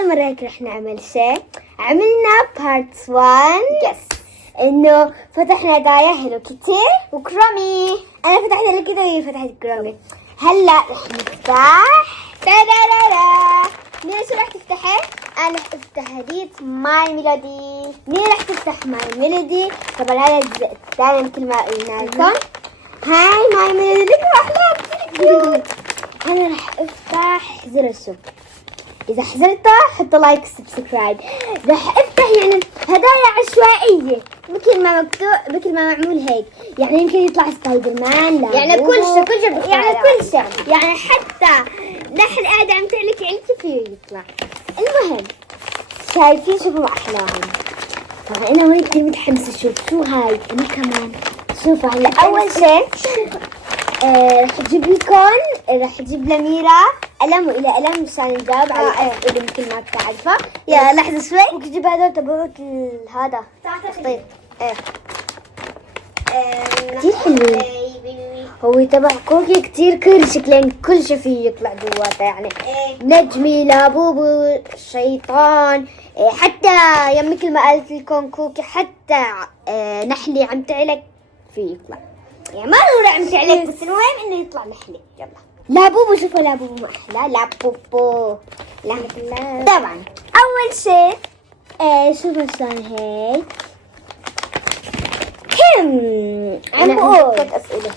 أول مرة هيك رح نعمل شيء. عملنا بارت 1 إنه فتحنا هدايا هلو كيتي وكرومي. أنا فتحت هلو كيتي وهي فتحت كرومي. هلا رح نفتح تادادا. مين شو رح تفتحي؟ أنا رح أفتح هدية ماي ميلودي. مين رح تفتح ماي ميلودي؟ طبعا هذا الجزء الثاني مثل ما قلنا لكم. هاي ماي ميلودي لكم أحلام كثير كيوت. أنا رح أفتح زر الشوك. إذا حزرتها حطوا لايك وسبسكرايب. رح أفتح يعني هدايا عشوائية مثل ما مكتوب مثل ما معمول هيك. يعني يمكن يطلع سبايدر مان. لا يعني كل شيء يعني كل شيء. يعني حتى نحن قاعدة عم تعلك عيلتي فيه يطلع. المهم شايفين شوفوا أحلاهم. طبعا أنا هون كثير متحمسة أشوف شو هاي. أنا كمان شوفوا هلا أول شيء رح اجيب لكم رح اجيب لميرا قلم والى قلم مشان نجاوب على الاسئله مثل ما بتعرفها. يا لحظه شوي وتجيب هذول تبعوت هذا تخطيط. كثير حلوين. هو تبع كوكي كثير كل شكلين كل شيء فيه يطلع جواته يعني نجمي لابوبو شيطان حتى يا مثل ما قلت لكم كوكي حتى نحلي عم تعلق فيه يطلع. يعني ما ضروري عم تعلق بس المهم انه يطلع نحلي. يلا لابوبو شوفوا لابوبو ما احلى لابوبو. لا طبعا اول شيء شوفوا شلون هيك عم بقول 3 اسئله.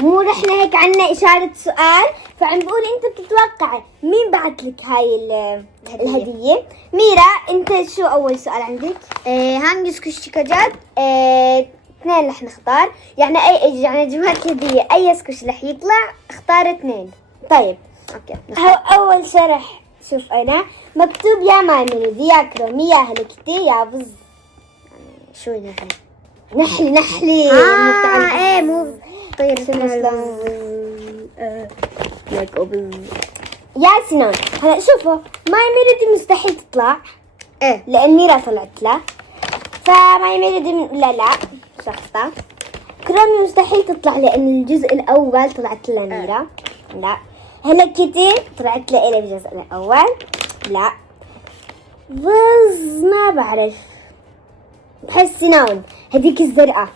مو رحنا هيك عنا اشاره سؤال فعم بقول انت بتتوقعي مين بعت لك هاي الهديه. ميرا انت شو اول سؤال عندك؟ هانجس كشكجات 2 رح نختار. يعني اي يعني جمعت هديه اي سكوش رح يطلع اختار 2. طيب اوكي اول شيء رح شوف انا مكتوب يا ماي ميلودي يا كرومي يا هلو كيتي يا بز. يعني شو نحلي ايه مو طير يا سنان. هلا شوفوا ماي ميلودي مستحيل تطلع لان ميرا طلعت له فماي ميلودي لا شخصة. كرومي مستحيل تطلع لأن الجزء الأول طلعت لها ميرا. لا هلا كيتي طلعت لها بالجزء الأول. لا بز ما بعرف بحس سنان هديك الزرقاء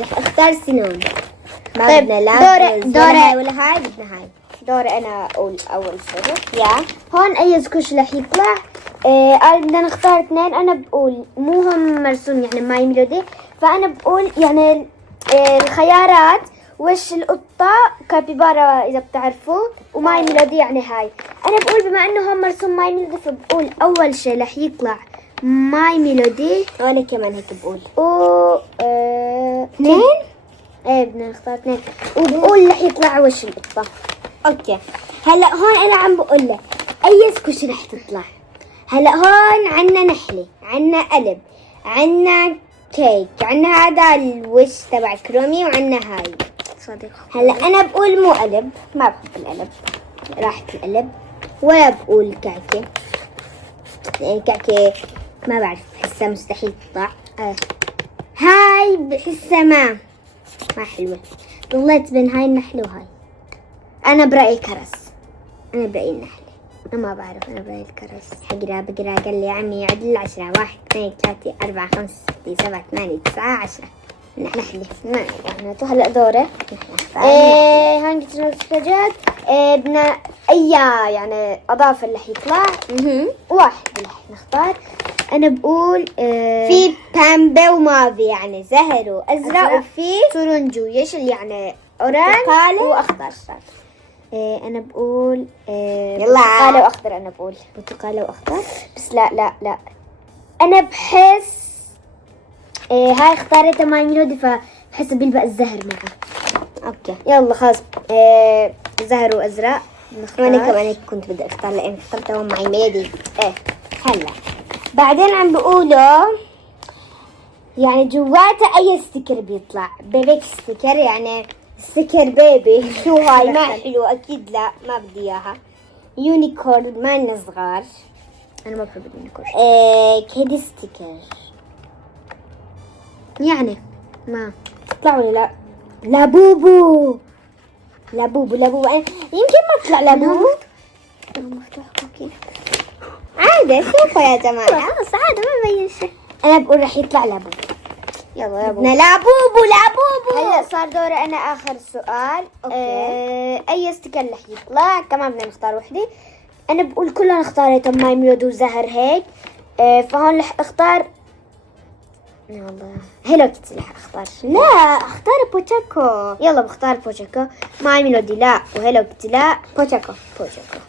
رح اختار سنان. ما طيب بدنا لا دوري ولا هاي بدنا هاي. دوري أنا أقول أول شيء. يا هون أي سكوش رح يطلع قال بدنا نختار 2. أنا بقول مو هم مرسوم يعني ماي ميلودي فأنا بقول يعني الخيارات وش القطة كابيبارا إذا بتعرفوا وماي ميلودي يعني هاي. أنا بقول بما إنه هم مرسوم ماي ميلودي فبقول أول شيء رح يطلع ماي ميلودي. وأنا كمان هيك بقول 2. إيه بدنا نختار 2 وبقول رح يطلع وش القطة. أوكي هلا هون أنا عم بقول لك أي سكوش رح تطلع. هلا هون عنا نحلي عنا قلب عنا كيك عنا هذا الوش تبع كرومي وعنا هاي صديق. هلا انا بقول مو قلب ما بحب القلب راحت القلب ولا بقول كعكه. كعكه ما بعرف بحسها مستحيل تطلع. هاي بحسها ما حلوه. ضليت بين هاي النحله وهاي. انا برأيي كرس. انا برأيي النحله. أنا ما بعرف. أنا برأيي الكرس. بقرا قال لي عمي عدل 10 1 2 3 4 5 6 7 8 9 10. نحلي يعني هلا دورة. هانجي تنفجت بدنا أي يعني أضافة اللي حيطلع 1 اللي نختار. أنا بقول في بامبا ومافي يعني زهر وأزرق وفي تورنجويش اللي يعني أورانج وأخضر. أنا بقول برتقالة وأخضر. أنا بقول برتقالة وأخضر بس لا أنا بحس هاي اختارتها ماي ميلودي فبحس بيلبق الزهر معه. أوكي يلا خلاص زهر وأزرق نختار. أنا كمان كنت بدي أختار لأن اخترتها ماي ميلودي. هلا بعدين عم بقوله يعني جواته أي ستيكر بيطلع بيبيك ستيكر يعني ستيكر بيبي. شو هاي ما حلو اكيد لا ما بدي اياها. يونيكورن ما لنا صغار. انا ما بحب اليونيكورن. كيدي ستيكر يعني ما تطلع ولا لا. لابوبو يمكن ما تطلع لابوبو. مفتوح كوكي عادي عادي شوفوا يا جماعة. خلاص عادي ما بين شيء. أنا بقول رح يطلع لابوبو. يلا يا بوبو. لابوبو. هلا صار دوري أنا آخر سؤال. أي ستيكر رح يطلع؟ كمان بدنا نختار وحدة. أنا بقول كلهم اختاريت ماي ميلودي وزهر هيك. فهون رح اختار والله هيلو كيتي رح اختار. لا اختار بوتشاكو. يلا بختار بوتشاكو. ماي ميلودي لا وهيلو كيتي لا. بوتشاكو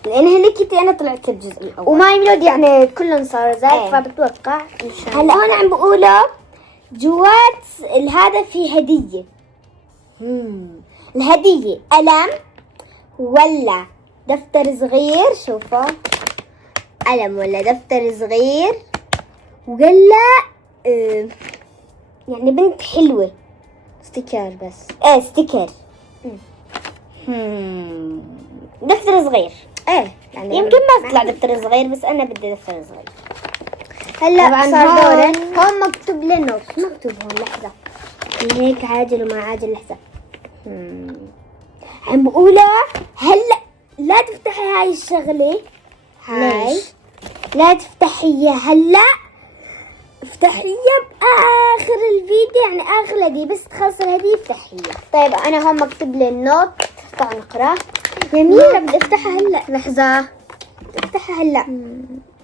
لان هيلو كيتي انا طلعت الجزء الاول وماي ميلودي يعني كلهم صاروا زي فبتوقع هلا هون عم بقولوا جوات هذا في هدية. الهدية قلم ولا دفتر صغير. شوفوا قلم ولا دفتر صغير ولا يعني بنت حلوة. ستيكر بس. ستيكر. دفتر صغير. يعني يمكن ما تطلع دفتر صغير بس انا بدي دفتر صغير. هلا صار دوري. هون مكتوب لنا مكتوب هون لحظة هيك عاجل وما عاجل. لحظة عم بقولها هلا لا تفتحي هاي الشغلة. هاي لا تفتحيها هلا. افتحيها بآخر الفيديو يعني آخر هدية بس تخلص الهدية افتحيها. طيب أنا هون مكتوب لي النوت. تعال نقرأ. يمينة بدي افتحها هلا. لحظة افتحها هلا.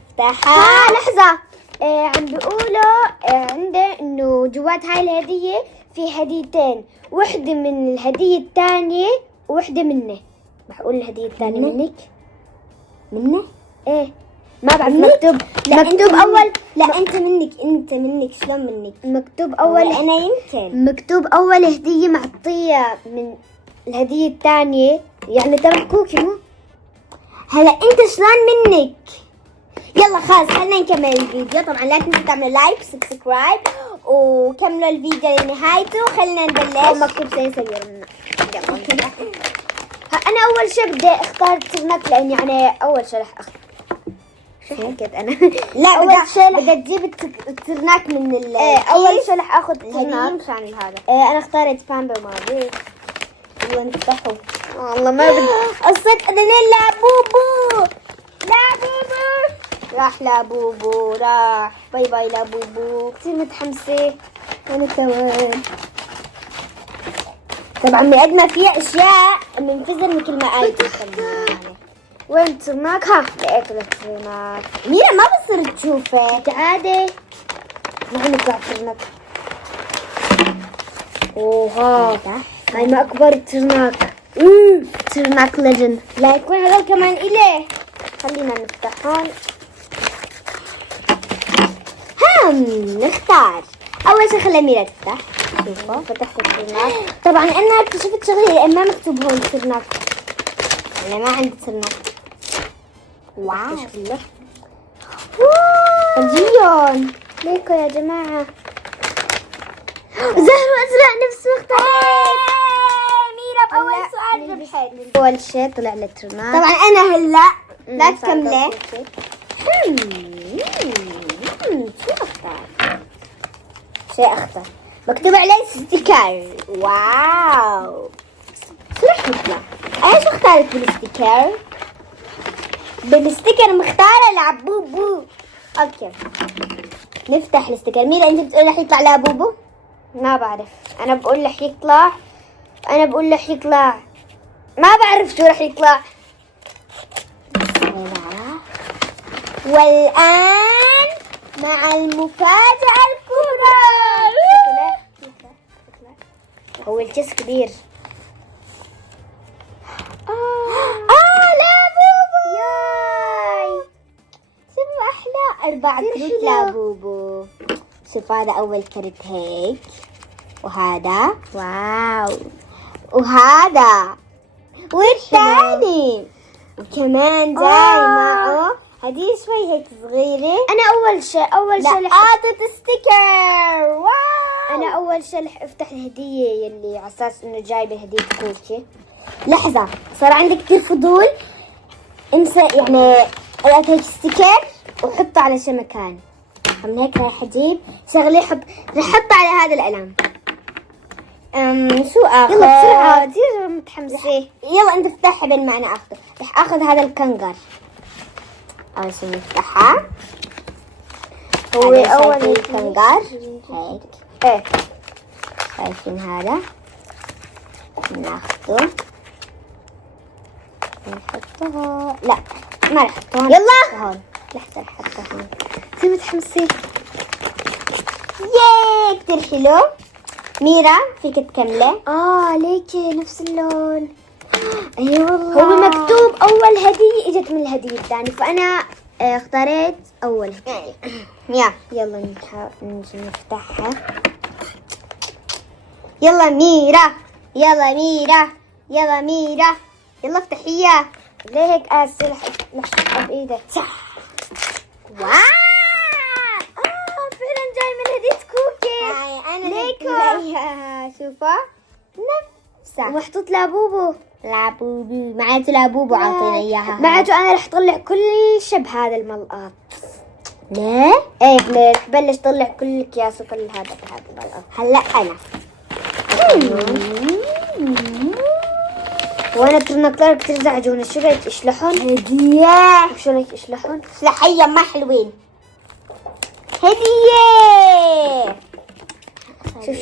افتحها لحظة. عم بيقولوا عندي إنه جوات هاي الهدية في هديتين. وحدة من الهدية الثانية ووحدة مني. رح أقول الهدية الثانية مني؟ إيه ما بعرف. مكتوب أول. لا أنت منك شلون منك؟ مكتوب أول. أنا يمكن مكتوب أول هدية معطية من الهدية الثانية يعني تبع كوكي مو. هلا أنت شلون منك؟ يلا خلاص خلينا نكمل الفيديو. طبعا لا تنسوا تعملوا لايك وسبسكرايب وكملوا الفيديو لنهايته. خلينا نبلش. مكتوب سيسير منه. يلا أنا أول شيء بدي أختار ترنك لأن يعني أول شيء رح أختار. شو حكيت أنا؟ لا أول شيء بدي تجيب الترناك من أول شيء رح آخذ الهدية مشان هذا. أنا اختارت بامبا ماضي. يلا نفتحه. والله ما بدي. الصدق بدنا لابوبو. راح لابوبو راح. باي باي لابوبو. كثير متحمسة أنا كمان. طبعا من قد ما فيها أشياء منفجر مثل ما قالت. وين ترناك؟ ها لقيت الترناك. ميرا ما بصير تشوفك عادي. ما نطلع ترناك. هذا هاي ما أكبر ترناك. ترناك ليجند. لا يكون هذا كمان إليه. خلينا نفتح هون. نختار. أول شيء خلي ميرا تفتح. شوفوا فتحت الترناك. طبعا أنا اكتشفت شغلة ما مكتوب هون ترناك. أنا ما عندي ترناك. واو فرجيون ليكو يا جماعة. زهر وأزرق نفس مختلف. ميرا بأول سؤال ربحت. أول شيء طلع لي ترناك. طبعا أنا هلا لا تكملي. شو أختار؟ شيء أختار مكتوب عليه ستيكر. واو شو رح يطلع؟ أنا شو اختارت بالستيكر؟ بالستيكر مختارة لعبوبو. اوكي نفتح الستيكر. مين انت بتقول رح يطلع لعبوبو؟ ما بعرف. انا بقول رح يطلع. ما بعرف شو رح يطلع. والآن مع المفاجأة الكبرى. هو الكيس كبير. أحلى 4 كروت لابوبو. شوف هذا أول كرت هيك وهذا واو وهذا والثاني وكمان جاي معه هدي شوي هيك صغيرة. أنا أول شيء أعطت ستيكر. واو أنا أول شيء رح أفتح الهدية يلي على أساس إنه جايبة هدية كوكي. لحظة صار عندي كتير فضول. انسى يعني لقيت هيك ستيكر وحطه على شي مكان. من هيك راح اجيب شغله رح احطه على هذا القلم. شو اخذ؟ يلا بسرعه كثير متحمسه. يلا انت افتحها بين ما انا اخذه. رح اخذ هذا الكنغر. أول شي نفتحها. هو أول كنقر هيك. إيه شايفين هذا؟ ناخده نحطه. لا ما رح احطه هون. يلا. هون لحظة رح احطه هون. كثير متحمسين. ياي كتير حلو. ميرا فيك تكملي؟ ليكي نفس اللون. اي والله. هو مكتوب أول هدية إجت من الهدية الثانية، فأنا اختاريت أول. يلا نجي نفتحها. يلا ميرا يلا ميرا يلا ميرا يلا افتحيها. ليه هيك قاسي؟ رح أحطها بإيدك. واو فعلا جاي من هدية كوكي. هاي انا ليكو. ليكو شوفوا نفسها محطوط لابوبو. لابوبو. معناته لابوبو عاطينا اياها. معناته أنا رح طلع كل شب هذا الملقاط. ليه؟ ايه ليه رح بلش طلع كل الأكياس وكل هذا الملقاط. هلا انا وانا ترنكلار كتير زعجوني. شو رايك اشلحهم؟ هدية. شو رايك اشلحهم؟ لحية ما حلوين. هدية.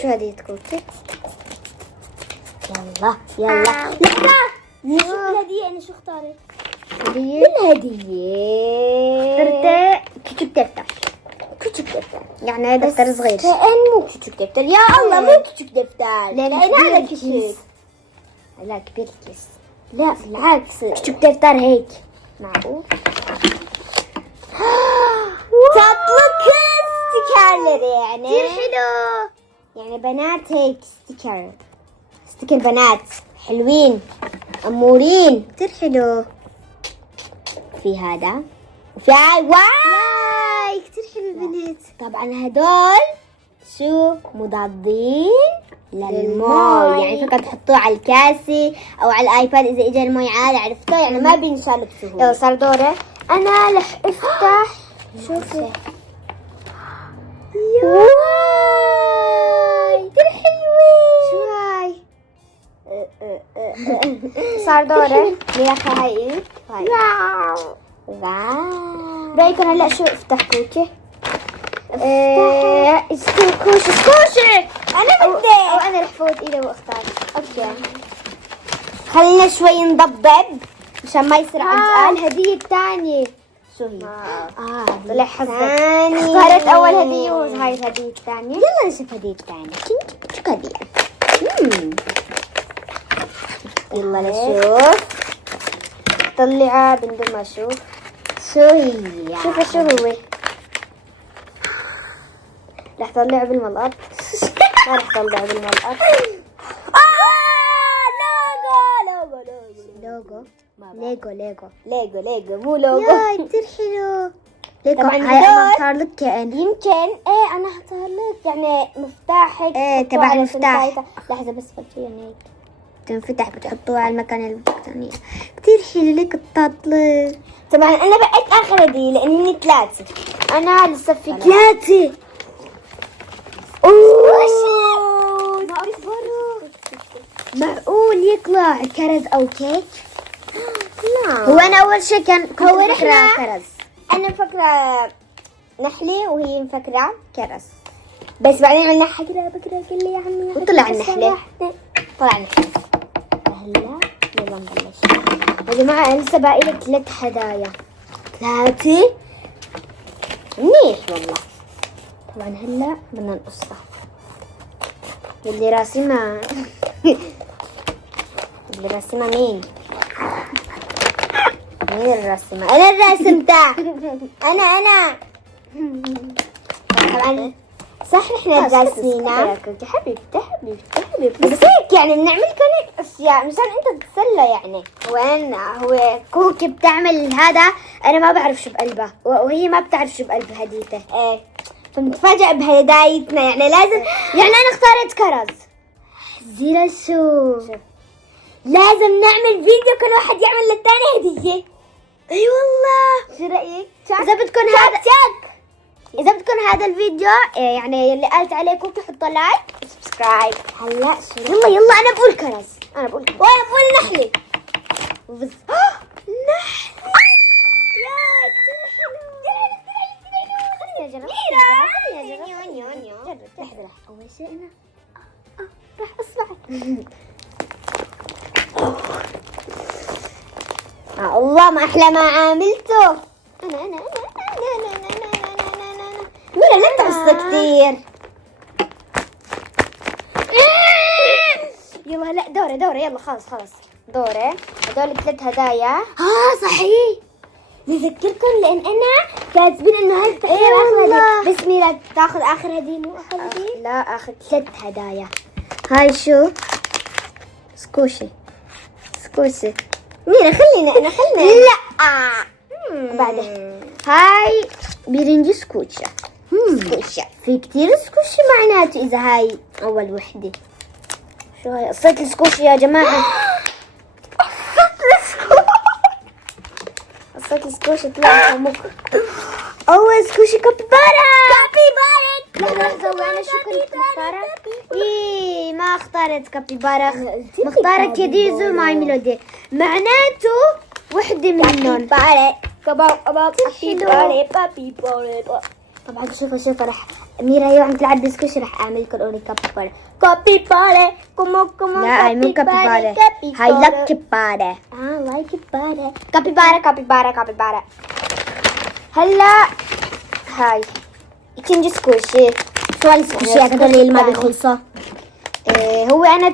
شو هدية كوكي؟ يلا يلا لا شو الهدية؟ انا شو اختارت؟ هدية. اخترت كتب دفتر. كتب دفتر يعني دفتر صغير. مو كتب دفتر يا الله. مو كتب دفتر لأن هذا كبير كتب. الكيس. لا كبير الكيس. لا بالعكس. كتب دفتر هيك. معقول. تطلق ستيكر يعني. كتير حلو. يعني بنات هيك ستيكر بنات حلوين أمورين. كتير حلو. في هذا وفي هاي. واو ياي كتير حلو البنات. طبعا هدول شو مضادين للماء. للماء. يعني فكرة تحطوه على الكاسة أو على الآيباد إذا إجا الماء عالي. عرفتوا يعني ما بينشال بسهولة. يلا صار دوري. انا رح افتح. شوفي. واي كتير حلوين. شو هاي؟ صار دوري. يا أخي هاي إيه؟ هاي واو. واو. رايكم هلا شو افتح كوكي؟ كوشي. أنا بدي. او انا رح فوت ايدي واختار. اوكي خلينا شوي نضبب مشان ما يصير عجقان. الهدية الثانية. شو هي؟ طلع حظك. ثاني. اختارت اول هدية وهاي الهدية الثانية. يلا نشوف هدية الثانية. شو هدية؟ يلا نشوف. طلعها من دون ما اشوف. شو هي؟ شوفي شو هو. رح طلعه بالملقط. ما رح طلعه بالملقط. لوجو. ليجو مو لوجو. ياي كتير حلو. ليكو طبعاً هاي هدول. انا اختار لك كأن. يمكن ايه انا اختار لك يعني مفتاح هيك. إيه، تحطوه تبع على المفتاح. سلطايفة. لحظة بس فرجيهم هيك. تنفتح بتحطوها على المكان اللي بدك ثانية. كتير حلو ليك التطلع. طبعا انا بقيت اخر هدية لان هني 3. انا لسه في 3. معقول يطلع كرز او كيك؟ لا هو انا اول شيء كنت هو فكرة نحن- كرز. انا مفكرة نحلة وهي مفكرة كرز. بس بعدين عنا بكرة قال لي يا عمي وطلع النحلة. طلع نحلة. هلا يلا نبلش. يا جماعة أنا لسه باقي لك 3 هدايا. 3 منيح والله. طبعا هلا بدنا نقصها. اللي راسمها اللي رسمها مين؟ مين اللي رسمها؟ انا اللي رسمتها. انا طبعا صح نحن راسمينها. حبيبتي. بس هيك يعني بنعمل كل اشياء مشان انت تتسلى يعني. هو كوكي بتعمل هذا. أنا ما بعرف شو بقلبها وهي ما بتعرف شو بقلب هديته. ايه فنتفاجئ بهدايتنا يعني لازم. يعني أنا اختارت كرز. زيرا شو. لازم نعمل فيديو كل واحد يعمل للثاني هدية. اي والله. شو رأيك؟ إذا بدكم هذا الفيديو يعني اللي قالت عليه كوكي حطوا لايك وسبسكرايب. هلا يلا أنا بقول كرز. وانا بقول نحلة. نحلة. يا كتير هاي شيء أنا راح أصبعك. الله ما أحلى ما عاملته. أنا ميرا لا تعصي كثير. يلا لا دورة يلا خلاص دورة. هدول 3 هدايا. صحيح نذكركم لأن أنا كاتبين إنه هاي تحتاج والله. بس ميرا تاخذ آخر هدية مو آخر هدية. لا اخذ 3 هدايا. هاي شو؟ سكوشي. ميرا خلينا أنا لا بعدين هاي بيرنج سكوشة. في كتير سكوشي معناته إذا هاي أول وحدة. شو هاي قصة السكوشي يا جماعة؟ قصة السكوشي طلع فمك. أول سكوشي كابيبارا. لحظة وأنا شو كنت مختارة؟ إيه ما اختارت كابيبارا، مختارة كيديزو ماي ميلودي، معناته وحدة منهم. طبعا شوفوا راح ميرا هي عم تلعب بسكوشي راح أعمل لكم أولي كابيبارا. كومو لا هاي مو كابيبارا، هاي لاكيبارا. كابيبارا. هلا هاي كنجي سكوشي. شو السكوشيات هذول اللي ما بيخلصوا؟ هو انا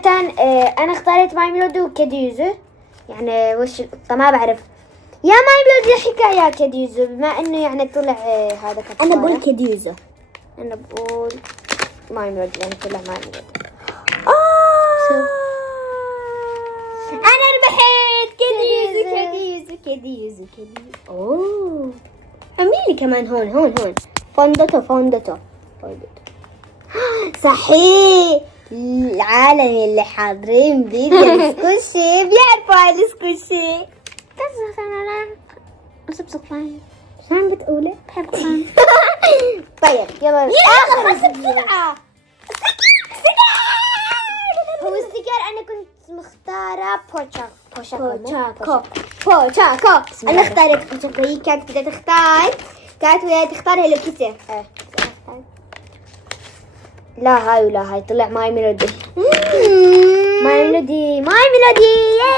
انا اختارت ماي ميلودي وكيديزو، يعني وش القطة ما بعرف. يا ماي ميلودي حكاية كيديزو بما انه يعني طلع هذا كابيبارا. أنا بقول كديزو. انا بقول ماي ميلودي لانه طلع ماي ميلودي. أنا ربحت كديزو. أوه عملي كمان هون فوندوتو. صحيح العالم اللي حاضرين فيديو السكوشي بيعرفوا هاي السكوشي. شو عم بتقولي؟ بحب طيب يلا خلص بسرعة. هو الستيكر انا كنت مختارة بوشاكو. أنا اختارت بوشاكو. هي كانت بدها تختار هيلو كيتي. لا هاي طلع ماي ميلودي.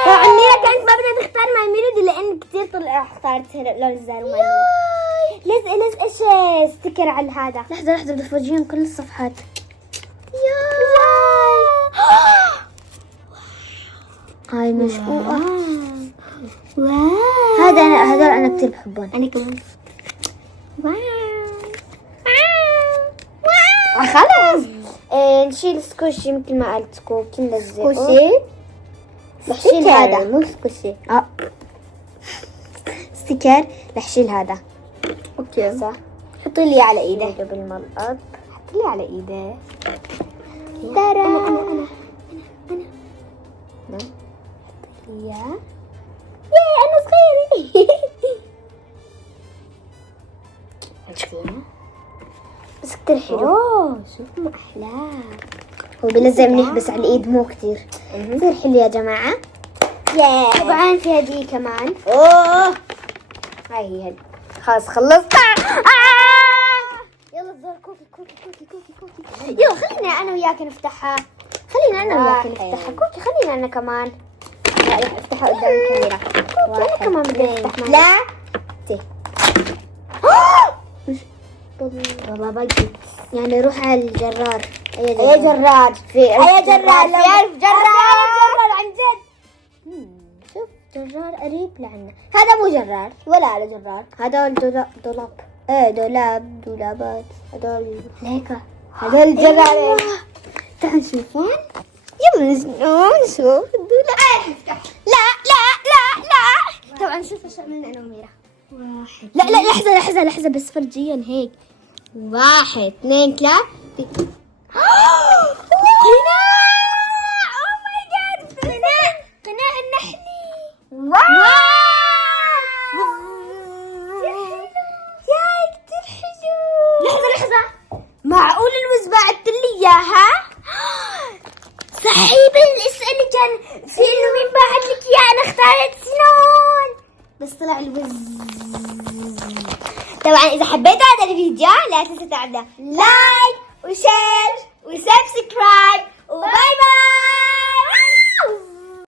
طبعا ميرا كانت ما بدها تختار ماي ميلودي لأن كتير طلع اختارت لون الزهر وماي ميلودي. لزق ستيكر على هذا. لحظة بدي افرجيهم كل الصفحات. هاي مشقوقة. هدول انا كتير بحبهم. أنا كمان. خلاص نشيل سكوشي مثل ما قلت كوكي نلزقه. نشيل هذا مو سكوشي. ستيكر رح شيل هذا. اوكي صح. حطي لي على ايدي. قبل ما القط. حطي لي على ايدي. ترى انا يا انا صغيرة. بس كتير حلو. شوف ما احلاه. هو بيلزق منيح بس على الايد مو كتير. كتير حلو يا جماعة. طبعا في هدية كمان. هاي هي خلاص خلصت. يلا الزر كوكي. يلا خلينا انا وياك نفتحها. كوكي خلينا انا كمان. لا رح افتحها قدام الكاميرا. انا كمان بدي افتح معي. لا والله بقيت يعني روح على الجرار. يا جرار يا جرار عن جد. شوف جرار قريب لعنا. هذا مو جرار ولا على جرار. هدول دولاب. دولابات. هدول هيك هذا الجرار. تعال نشوفون. يلا نشوف الدولاب. لا طبعا شوف ايش عملنا انا وميرا. لا لحظة بس فرجيا هيك. 1 2 3. قناع النحلي. يا كتير حلو. لحظة معقول الوز بعت لي اياها؟ صحيح اللي كان في انه مين بعت لك اياه. انا اختارت سنون بس طلع الوز. طبعا اذا حبيتوا هذا الفيديو لا تنسوا تعملوا لايك وشير وسبسكرايب.